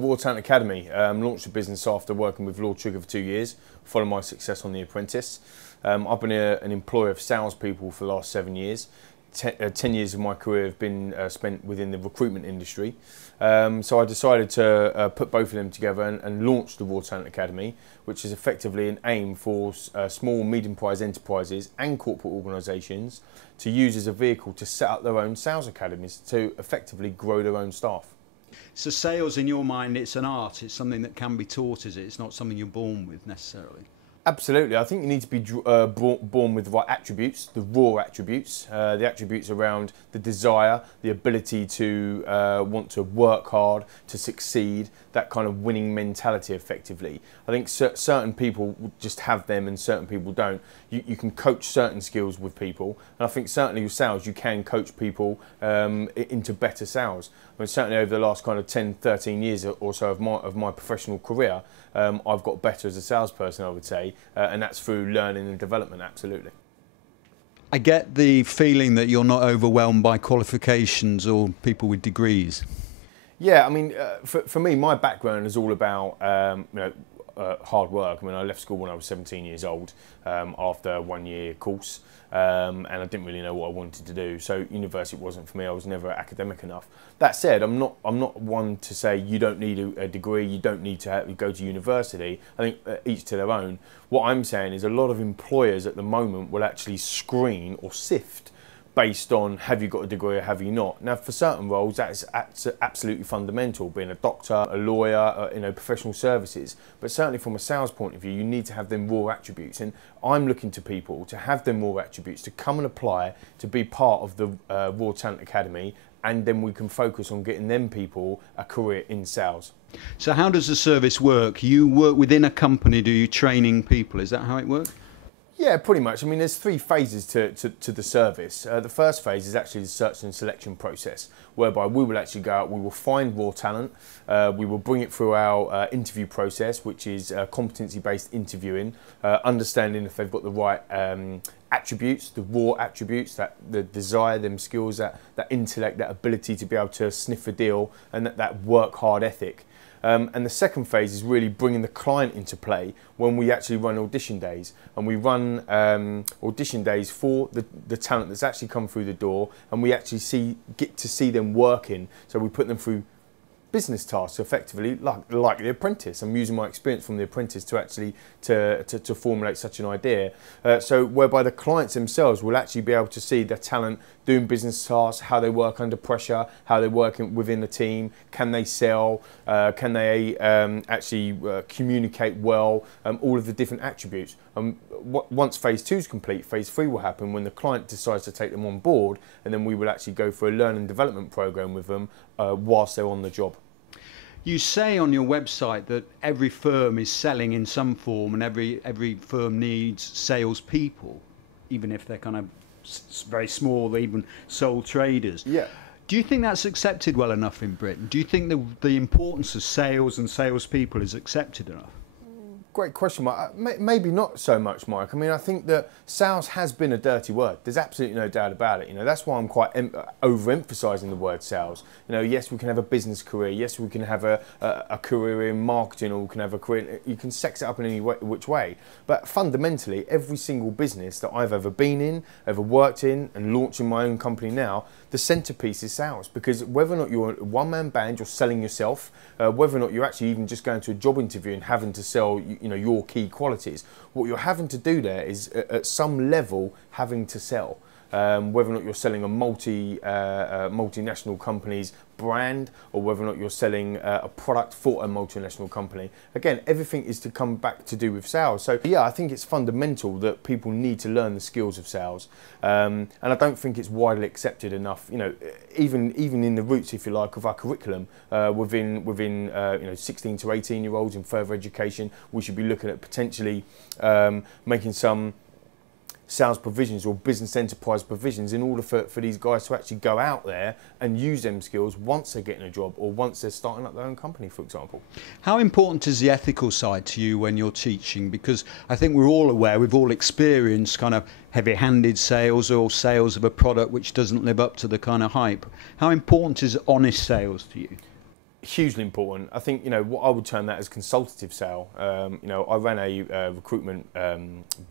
Raw Talent Academy launched the business after working with Lord Sugar for 2 years, following my success on The Apprentice. I've been an employer of salespeople for the last 7 years. 10 years of my career have been spent within the recruitment industry. So I decided to put both of them together and launch the Raw Talent Academy, which is effectively an aim for small, medium-sized enterprises and corporate organisations to use as a vehicle to set up their own sales academies to effectively grow their own staff. So sales, in your mind, it's an art, it's something that can be taught, is it? It's not something you're born with necessarily. Absolutely. I think you need to be born with the right attributes, the raw attributes, the attributes around the desire, the ability to want to work hard, to succeed, that kind of winning mentality effectively. I think certain people just have them and certain people don't. You can coach certain skills with people, and I think certainly with sales you can coach people into better sales. I mean, certainly over the last kind of 10, 13 years or so of my professional career, I've got better as a salesperson, I would say, and that's through learning and development, absolutely. I get the feeling that you're not overwhelmed by qualifications or people with degrees. Yeah, I mean, for me, my background is all about hard work. I mean, I left school when I was 17 years old after a 1-year course, and I didn't really know what I wanted to do. So university wasn't for me. I was never academic enough. That said, I'm not one to say you don't need a degree, you don't need to go to university. I think each to their own. What I'm saying is a lot of employers at the moment will actually screen or sift based on have you got a degree or have you not. Now, for certain roles, that's absolutely fundamental, being a doctor, a lawyer, professional services. But certainly from a sales point of view, you need to have them raw attributes. And I'm looking to people to have them raw attributes, to come and apply, to be part of the Raw Talent Academy, and then we can focus on getting them people a career in sales. So how does the service work? You work within a company, do you, training people? Is that how it works? Yeah, pretty much. I mean, there's 3 phases to the service. The first phase is actually the search and selection process, whereby we will actually go out, we will find raw talent, we will bring it through our interview process, which is competency-based interviewing, understanding if they've got the right attributes, the raw attributes, that the desire, them skills, that intellect, that ability to be able to sniff a deal, and that work hard ethic. And the second phase is really bringing the client into play when we actually run audition days. And we run audition days for the talent that's actually come through the door, and we actually get to see them working. So we put them through business tasks effectively, like The Apprentice. I'm using my experience from The Apprentice to actually to formulate such an idea. So whereby the clients themselves will actually be able to see their talent doing business tasks, how they work under pressure, how they work within the team, can they sell, can they actually communicate well, all of the different attributes. Once phase 2 is complete, phase 3 will happen when the client decides to take them on board, and then we will actually go for a learn and development program with them whilst they're on the job. You say on your website that every firm is selling in some form, and every firm needs salespeople, even if they're kind of very small, even sole traders. Yeah. Do you think that's accepted well enough in Britain? Do you think the importance of sales and salespeople is accepted enough? Great question, Mike. Maybe not so much, Mike. I mean, I think that sales has been a dirty word. There's absolutely no doubt about it. That's why I'm quite overemphasising the word sales. Yes, we can have a business career. Yes, we can have a career in marketing, or we can have a career. You can sex it up in any which way. But fundamentally, every single business that I've ever been in, ever worked in, and launching my own company now, the centrepiece is sales. Because whether or not you're a one-man band, you're selling yourself, whether or not you're actually even just going to a job interview and having to sell your key qualities, what you're having to do there is at some level having to sell. Whether or not you're selling a multinational company's brand, or whether or not you're selling a product for a multinational company. Again, everything is to come back to do with sales. So yeah, I think it's fundamental that people need to learn the skills of sales, and I don't think it's widely accepted enough. Even in the roots, if you like, of our curriculum within 16 to 18-year-olds in further education, we should be looking at potentially making some sales provisions or business enterprise provisions in order for these guys to actually go out there and use them skills once they're getting a job or once they're starting up their own company, for example. How important is the ethical side to you when you're teaching? Because I think we're all aware, we've all experienced kind of heavy-handed sales or sales of a product which doesn't live up to the kind of hype. How important is honest sales to you? Hugely important. I think, what I would term that as consultative sale. I ran a recruitment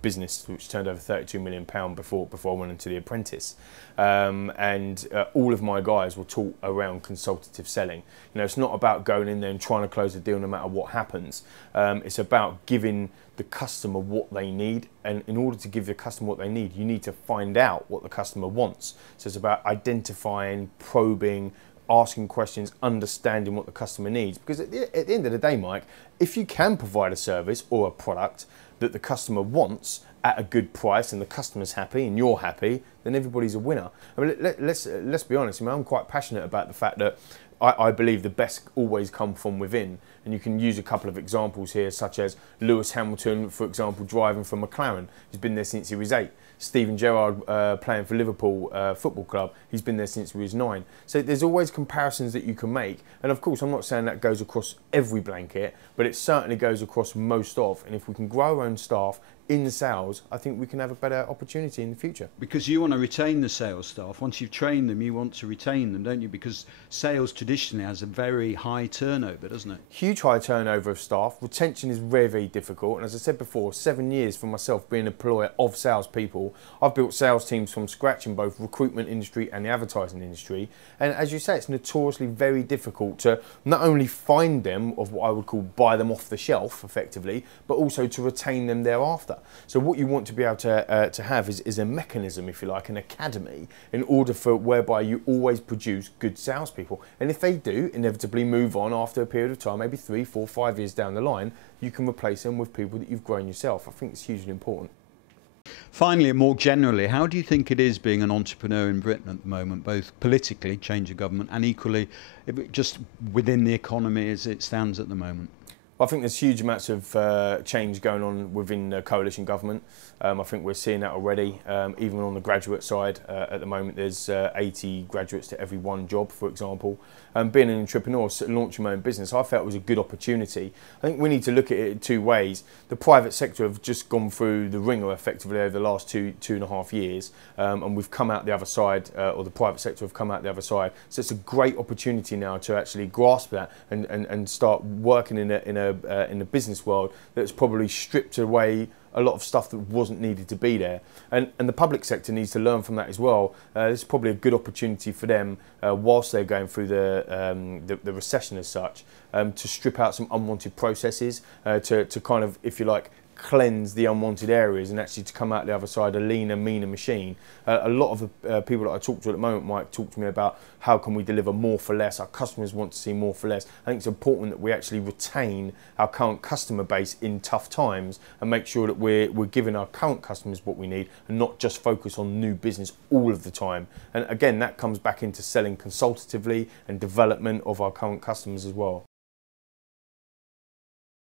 business which turned over £32 million before I went into the Apprentice, and all of my guys were taught around consultative selling. It's not about going in there and trying to close a deal no matter what happens. It's about giving the customer what they need, and in order to give the customer what they need, you need to find out what the customer wants. So it's about identifying, probing, asking questions, understanding what the customer needs. Because at the end of the day, Mike, if you can provide a service or a product that the customer wants at a good price and the customer's happy and you're happy, then everybody's a winner. I mean, let's be honest. I'm quite passionate about the fact that I believe the best always come from within. And you can use a couple of examples here, such as Lewis Hamilton, for example, driving for McLaren. He's been there since he was 8. Steven Gerrard playing for Liverpool Football Club. He's been there since he was 9. So there's always comparisons that you can make. And of course, I'm not saying that goes across every blanket, but it certainly goes across most of. And if we can grow our own staff in sales, I think we can have a better opportunity in the future. Because you want to retain the sales staff. Once you've trained them, you want to retain them, don't you? Because sales traditionally has a very high turnover, doesn't it? Huge high turnover of staff. Retention is very, very difficult. And as I said before, 7 years for myself being an employer of salespeople, I've built sales teams from scratch in both recruitment industry and the advertising industry. And as you say, it's notoriously very difficult to not only find them, of what I would call buy them off the shelf effectively, but also to retain them thereafter. So what you want to be able to have is a mechanism, if you like, an academy, in order for whereby you always produce good salespeople. And if they do inevitably move on after a period of time, maybe 3, 4, 5 years down the line, you can replace them with people that you've grown yourself. I think it's hugely important. Finally, and more generally, how do you think it is being an entrepreneur in Britain at the moment, both politically, change of government, and equally just within the economy as it stands at the moment? I think there's huge amounts of change going on within the coalition government. I think we're seeing that already. Even on the graduate side, at the moment, there's 80 graduates to every 1 job, for example. Being an entrepreneur, launching my own business, I felt was a good opportunity. I think we need to look at it in 2 ways. The private sector have just gone through the ringer effectively over the last 2.5 years, and we've come out the other side, or the private sector have come out the other side. So it's a great opportunity now to actually grasp that and start working in a business world that's probably stripped away a lot of stuff that wasn't needed to be there, and the public sector needs to learn from that as well. This is probably a good opportunity for them, whilst they're going through the recession as such, to strip out some unwanted processes, to kind of, if you like, cleanse the unwanted areas and actually to come out the other side a leaner, meaner machine. A lot of the people that I talk to at the moment might talk to me about how can we deliver more for less. Our customers want to see more for less. I think it's important that we actually retain our current customer base in tough times and make sure that we're giving our current customers what we need and not just focus on new business all of the time. And again, that comes back into selling consultatively and development of our current customers as well.